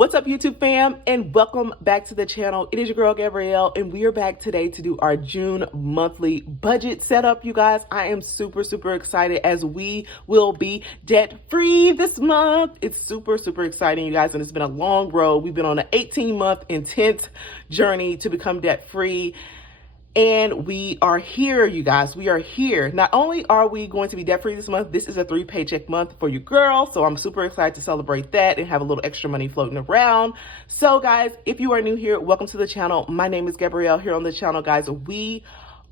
What's up, YouTube fam, and welcome back to the channel. It is your girl Gabrielle, and we are back today to do our June monthly budget setup. You guys, I am super excited as we will be debt free this month. It's super exciting, you guys, and it's been a long road. We've been on an 18-month intense journey to become debt free. And we are here, you guys. We are here. Not only are we going to be debt free this month, this is a 3 paycheck month for you girls. So I'm super excited to celebrate that and have a little extra money floating around. So guys, if you are new here, welcome to the channel. My name is Gabrielle. Here on the channel, guys, we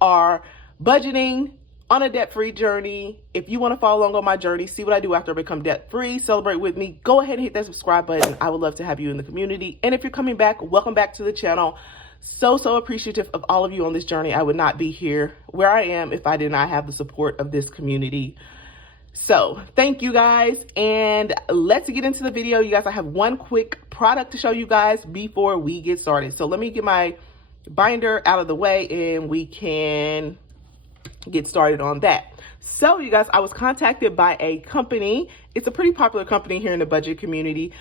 are budgeting on a debt-free journey. If you want to follow along on my journey, see what I do after I become debt-free, celebrate with me, go ahead and hit that subscribe button. I would love to have you in the community. And if you're coming back, welcome back to the channel. So appreciative of all of you on this journey. I would not be here where I am if I did not have the support of this community. So thank you guys, and let's get into the video. You guys, I have one quick product to show you guys before we get started. So let me get my binder out of the way and we can get started on that. So you guys, I was contacted by a company. It's a pretty popular company here in the budget community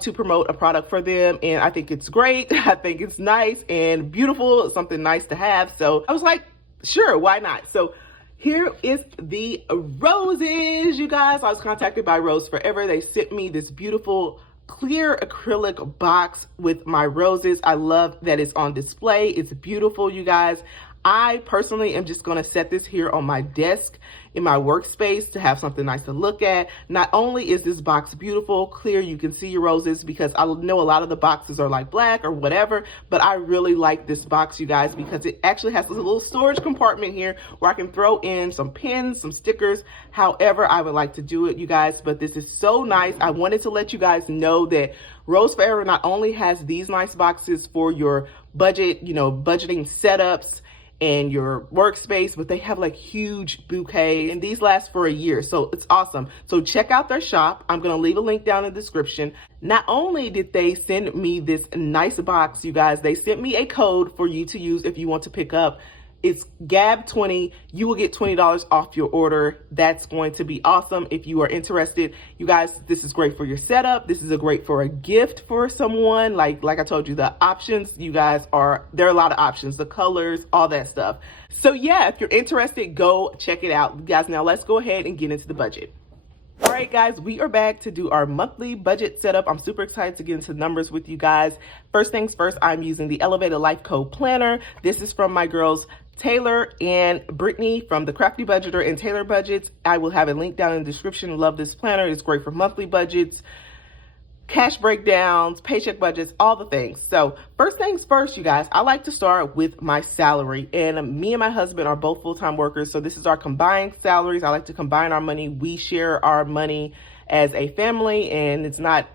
to promote a product for them. And I think it's great. I think it's nice and beautiful. It's something nice to have. So I was like, sure, why not? So here is the roses, you guys. I was contacted by Rose Forever. They sent me this beautiful clear acrylic box with my roses. I love that it's on display. It's beautiful, you guys. I personally am just going to set this here on my desk in my workspace to have something nice to look at. Not only is this box beautiful, clear, you can see your roses, because I know a lot of the boxes are like black or whatever, but I really like this box, you guys, because it actually has this little storage compartment here where I can throw in some pins, some stickers, however I would like to do it, you guys. But this is so nice. I wanted to let you guys know that Rose Forever not only has these nice boxes for your budget, budgeting setups and your workspace, but they have like huge bouquets, and these last for a year. So it's awesome. So check out their shop. I'm going to leave a link down in the description. Not only did they send me this nice box, you guys, they sent me a code for you to use if you want to pick up. It's GAB20. You will get $20 off your order. That's going to be awesome if you are interested. You guys, this is great for your setup. This is great for a gift for someone. Like I told you, the options, you guys, there are a lot of options, the colors, all that stuff. So yeah, if you're interested, go check it out. You guys, now let's go ahead and get into the budget. All right, guys, we are back to do our monthly budget setup. I'm super excited to get into numbers with you guys. First things first, I'm using the Elevated Life Code Planner. This is from my girls Taylor and Brittany from the Crafty Budgeter and Taylor Budgets. I will have a link down in the description. Love this planner. It's great for monthly budgets, cash breakdowns, paycheck budgets, all the things. So first things first, you guys, I like to start with my salary. And me and my husband are both full-time workers. So this is our combined salaries. I like to combine our money. We share our money as a family, and it's not,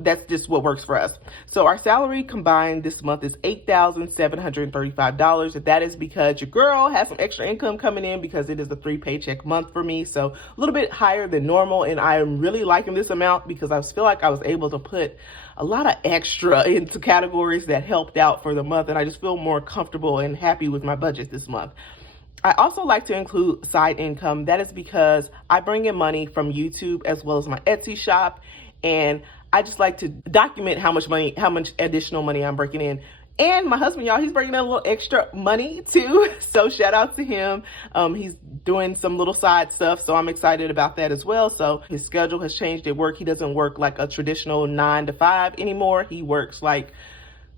that's just what works for us. So our salary combined this month is $8,735. That is because your girl has some extra income coming in because it is a 3 paycheck month for me. So a little bit higher than normal. And I am really liking this amount because I feel like I was able to put a lot of extra into categories that helped out for the month. And I just feel more comfortable and happy with my budget this month. I also like to include side income. That is because I bring in money from YouTube as well as my Etsy shop. And I just like to document how much additional money I'm bringing in. And my husband, y'all, he's bringing in a little extra money too. So shout out to him. He's doing some little side stuff. So I'm excited about that as well. So his schedule has changed at work. He doesn't work like a traditional 9 to 5 anymore. He works like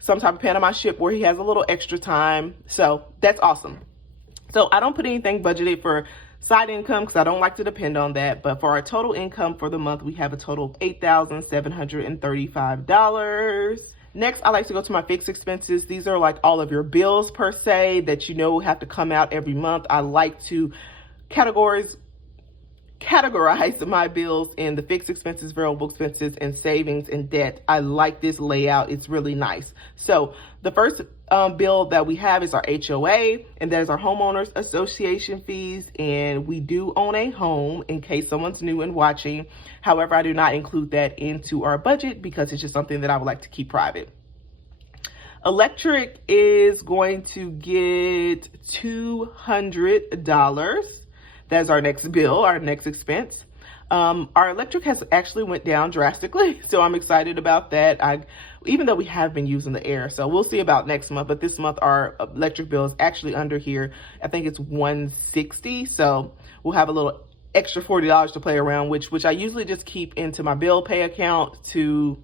some type of Panama ship where he has a little extra time. So that's awesome. So I don't put anything budgeted for side income because I don't like to depend on that. But for our total income for the month, we have a total of $8,735. Next, I like to go to my fixed expenses. These are like all of your bills per se that have to come out every month. I like to categorize my bills in the fixed expenses, variable expenses, and savings and debt. I like this layout. It's really nice. So the first bill that we have is our HOA, and that is our homeowners association fees. And we do own a home, in case someone's new and watching. However, I do not include that into our budget because it's just something that I would like to keep private. Electric is going to get $200. That's our next bill, our next expense. Our electric has actually went down drastically, so I'm excited about that. Even though we have been using the air, so we'll see about next month. But this month our electric bill is actually under here. I think it's $160, so we'll have a little extra $40 to play around, which I usually just keep into my bill pay account to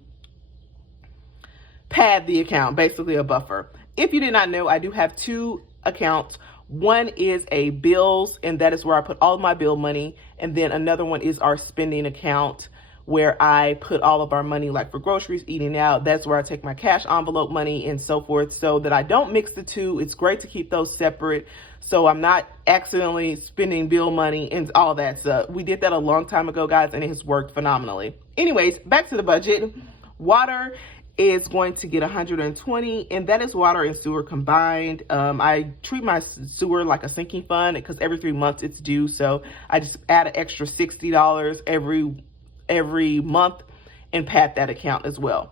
pad the account, basically a buffer. If you did not know, I do have two accounts. One is a bills, and that is where I put all of my bill money. And then another one is our spending account, where I put all of our money, like for groceries, eating out. That's where I take my cash envelope money and so forth, so that I don't mix the two. It's great to keep those separate, so I'm not accidentally spending bill money and all that stuff. We did that a long time ago, guys, and it has worked phenomenally. Anyways, back to the budget. Water is going to get 120, and that is water and sewer combined. I treat my sewer like a sinking fund because every 3 months it's due, so I just add an extra $60 every month and pad that account as well.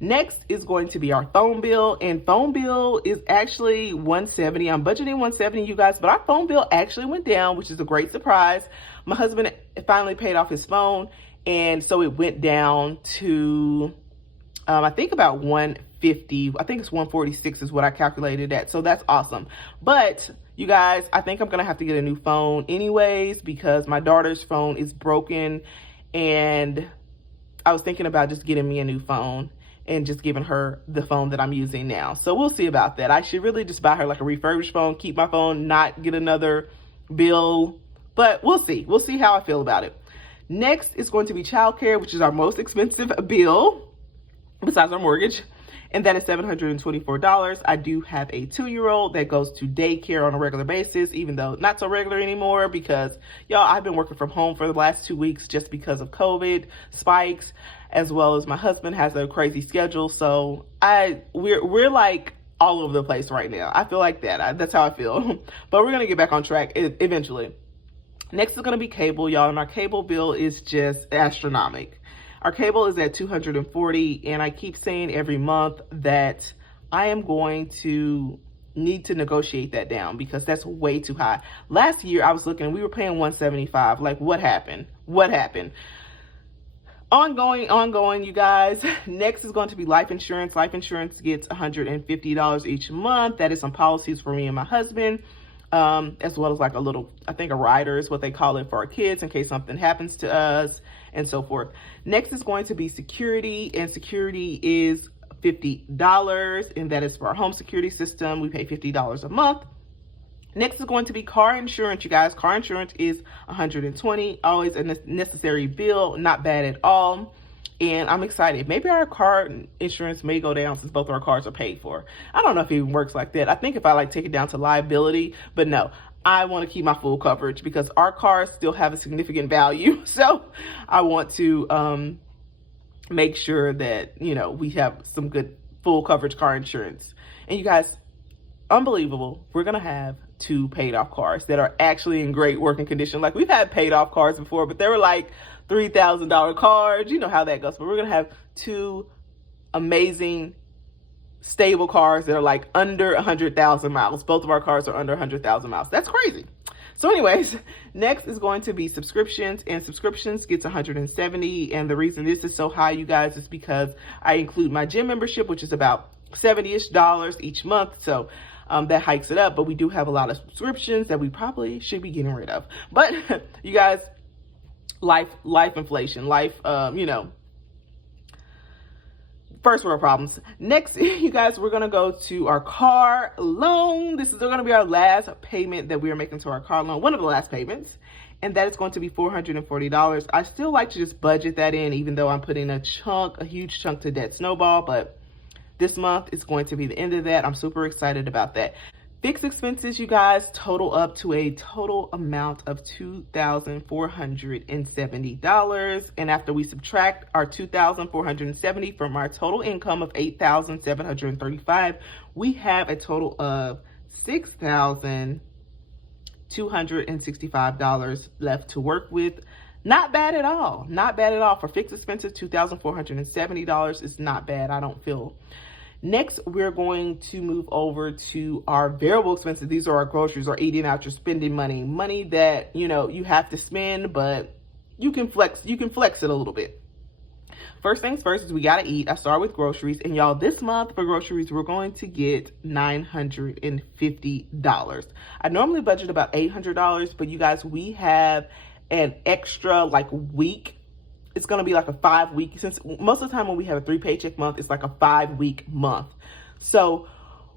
Next is going to be our phone bill, and phone bill is actually $170. I'm budgeting $170, you guys, but our phone bill actually went down, which is a great surprise. My husband finally paid off his phone, and so it went down to I think about 150. I think it's 146 is what I calculated at. So that's awesome. But you guys, I think I'm going to have to get a new phone anyways, because my daughter's phone is broken, and I was thinking about just getting me a new phone and just giving her the phone that I'm using now. So we'll see about that. I should really just buy her like a refurbished phone, keep my phone, not get another bill, but we'll see. We'll see how I feel about it. Next is going to be childcare, which is our most expensive bill besides our mortgage, and that is $724. I do have a 2-year-old that goes to daycare on a regular basis, even though not so regular anymore because, y'all, I've been working from home for the last 2 weeks just because of COVID spikes, as well as my husband has a crazy schedule. So we're like all over the place right now. I feel like that. That's how I feel. But we're gonna get back on track eventually. Next is gonna be cable, y'all, and our cable bill is just astronomical. Our cable is at $240, and I keep saying every month that I am going to need to negotiate that down because that's way too high. Last year I was looking, we were paying $175. Like, what happened? What happened? Ongoing, you guys. Next is going to be life insurance. Life insurance gets $150 each month. That is some policies for me and my husband, as well as like a little, I think a rider is what they call it for our kids in case something happens to us and so forth. Next is going to be security, and security is $50, and that is for our home security system. We pay $50 a month. Next is going to be car insurance, you guys. Car insurance is $120, always a necessary bill, not bad at all. And I'm excited. Maybe our car insurance may go down since both of our cars are paid for. I don't know if it even works like that. I think if I like take it down to liability, but no, I want to keep my full coverage because our cars still have a significant value. So I want to make sure that, you know, we have some good full coverage car insurance. And you guys, unbelievable, we're going to have 2 paid off cars that are actually in great working condition. Like, we've had paid off cars before, but they were like $3,000 cars. You know how that goes. But we're going to have 2 amazing, stable cars that are like under 100,000 miles. Both of our cars are under 100,000 miles. That's crazy. So anyways, next is going to be subscriptions, and subscriptions gets $170. And the reason this is so high, you guys, is because I include my gym membership, which is about $70-ish each month. So that hikes it up, but we do have a lot of subscriptions that we probably should be getting rid of. But you guys, life inflation, you know, first world problems. Next, you guys, we're gonna go to our car loan. This is gonna be our last payment that we are making to our car loan, one of the last payments, and that is going to be $440. I still like to just budget that in, even though I'm putting a huge chunk to debt snowball, but this month is going to be the end of that. I'm super excited about that. Fixed expenses, you guys, total up to a total amount of $2,470. And after we subtract our $2,470 from our total income of $8,735, we have a total of $6,265 left to work with. Not bad at all. Not bad at all. For fixed expenses, $2,470 is not bad, I don't feel. Next, we're going to move over to our variable expenses. These are our groceries, or eating out, your spending money that, you know, you have to spend, but you can flex it a little bit. First things first is we gotta eat. I start with groceries, and y'all, this month for groceries, we're going to get $950. I normally budget about $800, but you guys, we have an extra like week. It's gonna be like a 5-week, since most of the time when we have a 3-paycheck month, it's like a 5-week month. So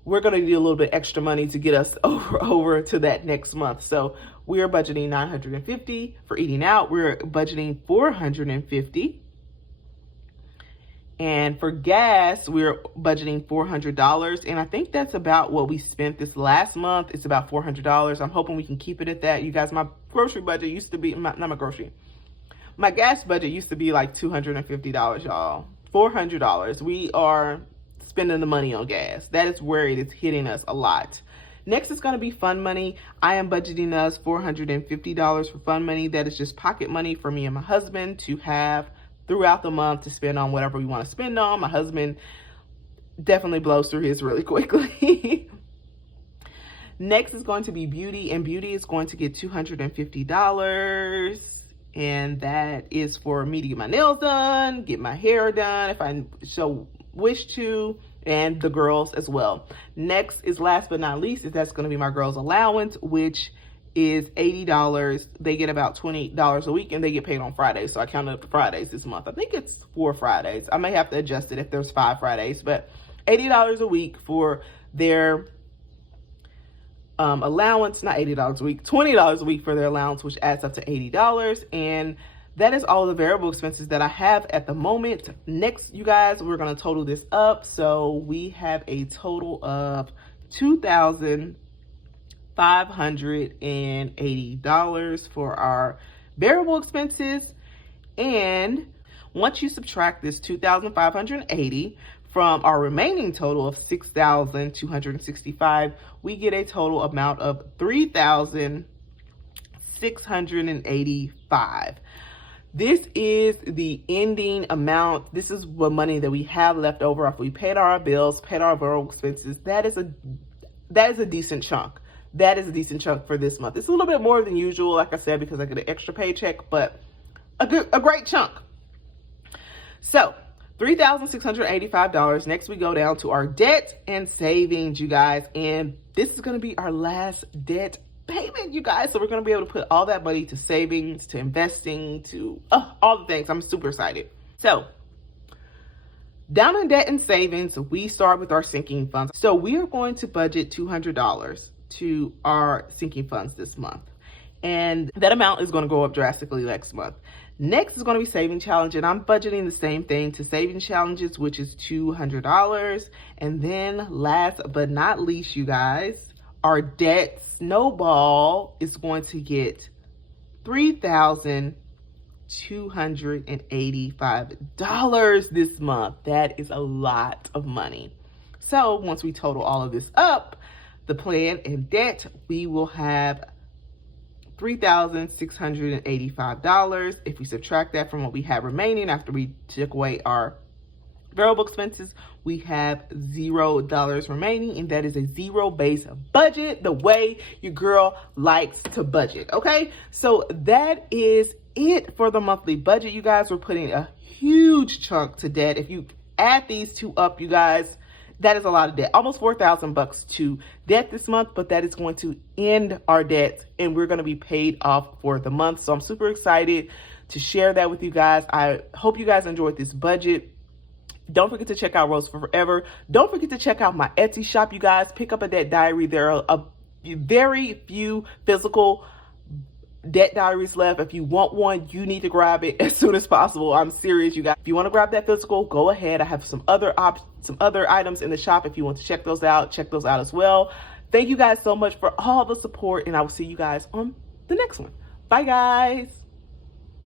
we're gonna need a little bit extra money to get us over to that next month. So we're budgeting $950 for eating out. We're budgeting $450. And for gas, we're budgeting $400. And I think that's about what we spent this last month. It's about $400. I'm hoping we can keep it at that. You guys, my grocery budget used to be, my gas budget used to be like $250, y'all. $400. We are spending the money on gas. That is where it is hitting us a lot. Next is going to be fun money. I am budgeting us $450 for fun money. That is just pocket money for me and my husband to have throughout the month to spend on whatever we want to spend on. My husband definitely blows through his really quickly. Next is going to be beauty, and beauty is going to get $250. And that is for me to get my nails done, get my hair done if I so wish to, and the girls as well. Next is, last but not least, is that's going to be my girls' allowance, which is $80. They get about $20 a week, and they get paid on Fridays. So I counted up the Fridays this month. I think it's 4 Fridays. I may have to adjust it if there's 5 Fridays, but $80 a week for their allowance. Not $80 a week, $20 a week for their allowance, which adds up to $80. And that is all the variable expenses that I have at the moment. Next, you guys, we're going to total this up. So we have a total of $2,580 for our variable expenses. And once you subtract this $2,580 from our remaining total of $6,265, we get a total amount of $3,685. This is the ending amount. This is what money that we have left over after we paid our bills, paid our variable expenses. That is a decent chunk. That is a decent chunk for this month. It's a little bit more than usual, like I said, because I get an extra paycheck, but a great chunk. So $3,685. Next, we go down to our debt and savings, you guys. And this is going to be our last debt payment, you guys. So we're going to be able to put all that money to savings, to investing, to all the things. I'm super excited. So down in debt and savings, we start with our sinking funds. So we are going to budget $200 to our sinking funds this month. And that amount is going to go up drastically next month. Next is going to be saving challenge, and I'm budgeting the same thing to saving challenges, which is $200. And then last but not least, you guys, our debt snowball is going to get $3,285 this month. That is a lot of money. So once we total all of this up, the plan and debt, we will have $3,685. If we subtract that from what we have remaining after we took away our variable expenses, we have $0 remaining, and that is a zero-based budget, the way your girl likes to budget. Okay, so that is it for the monthly budget, you guys. We're putting a huge chunk to debt. If you add these two up, you guys, that is a lot of debt, almost $4,000 to debt this month, but that is going to end our debt, and we're going to be paid off for the month. So I'm super excited to share that with you guys. I hope you guys enjoyed this budget. Don't forget to check out Rose Forever. Don't forget to check out my Etsy shop, you guys. Pick up a debt diary. There are a very few physical debt diaries left. If you want one, you need to grab it as soon as possible. I'm serious, you guys. If you want to grab that physical, go ahead. I have some other items in the shop. If you want to check those out as well. Thank you guys so much for all the support, and I will see you guys on the next one. Bye, guys.